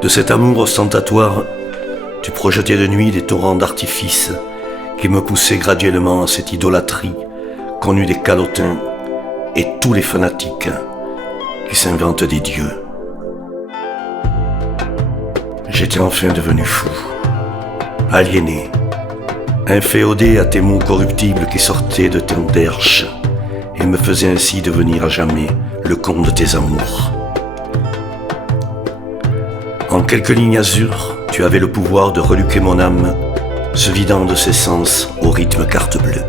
De cet amour ostentatoire, tu projetais de nuit des torrents d'artifice qui me poussaient graduellement à cette idolâtrie connue des calotins et tous les fanatiques qui s'inventent des dieux. J'étais enfin devenu fou, aliéné, inféodé à tes mots corruptibles qui sortaient de ton derche et me faisaient ainsi devenir à jamais le comte de tes amours. En quelques lignes azures, tu avais le pouvoir de reluquer mon âme, se vidant de ses sens au rythme carte bleue.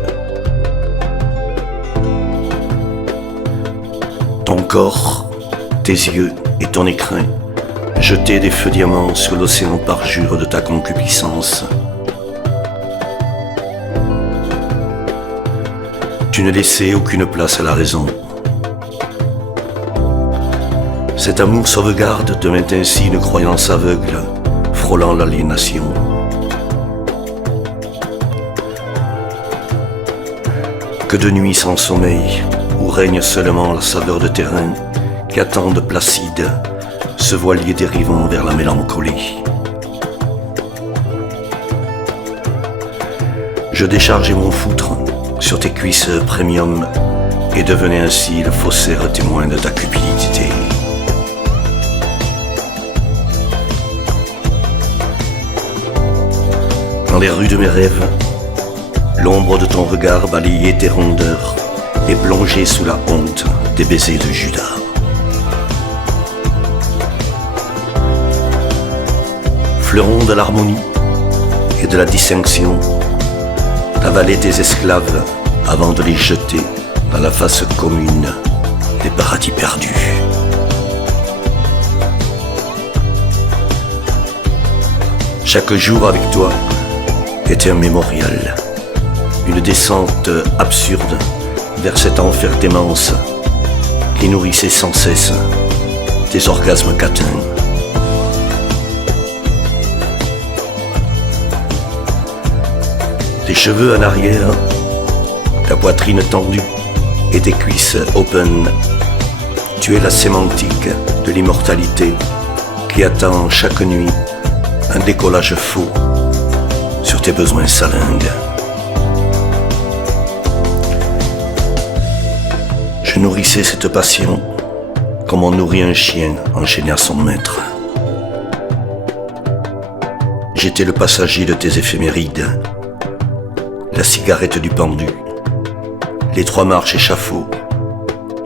Ton corps, tes yeux et ton écrin jetaient des feux diamants sur l'océan parjure de ta concupiscence. Tu ne laissais aucune place à la raison. Cet amour sauvegarde devint ainsi une croyance aveugle, frôlant l'aliénation. Que de nuits sans sommeil, où règne seulement la saveur de tes reins, qui attendent placides, ce voilier dérivant vers la mélancolie. Je déchargeais mon foutre sur tes cuisses premium et devenais ainsi le faussaire témoin de ta cupidité. Dans les rues de mes rêves, l'ombre de ton regard balayait tes rondeurs et plongeait sous la honte des baisers de Judas. Fleuron de l'harmonie et de la distinction, t'avalais tes esclaves avant de les jeter dans la face commune des paradis perdus. Chaque jour avec toi était un mémorial, une descente absurde vers cet enfer démence qui nourrissait sans cesse tes orgasmes catins. Tes cheveux en arrière, ta poitrine tendue et tes cuisses open, tu es la sémantique de l'immortalité qui attend chaque nuit un décollage faux sur tes besoins salingues. Je nourrissais cette passion comme on nourrit un chien enchaîné à son maître. J'étais le passager de tes éphémérides, la cigarette du pendu, les 3 marches échafaud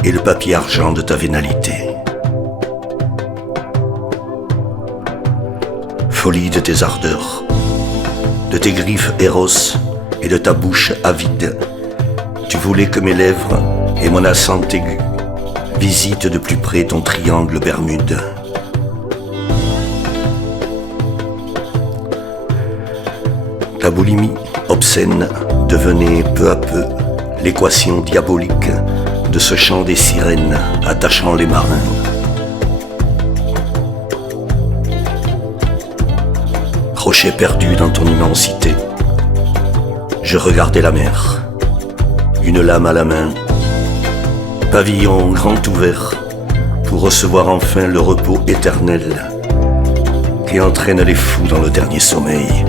et le papier argent de ta vénalité. Folie de tes ardeurs, de tes griffes héros et de ta bouche avide, tu voulais que mes lèvres et mon accent aigu visitent de plus près ton triangle Bermude. Ta boulimie obscène devenait peu à peu l'équation diabolique de ce chant des sirènes attachant les marins. Rocher perdu dans ton immensité, je regardais la mer, une lame à la main, pavillon grand ouvert pour recevoir enfin le repos éternel qui entraîne les fous dans le dernier sommeil.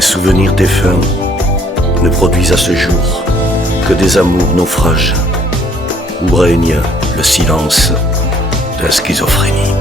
Souvenirs défunts ne produisent à ce jour que des amours naufrages où règne le silence de la schizophrénie.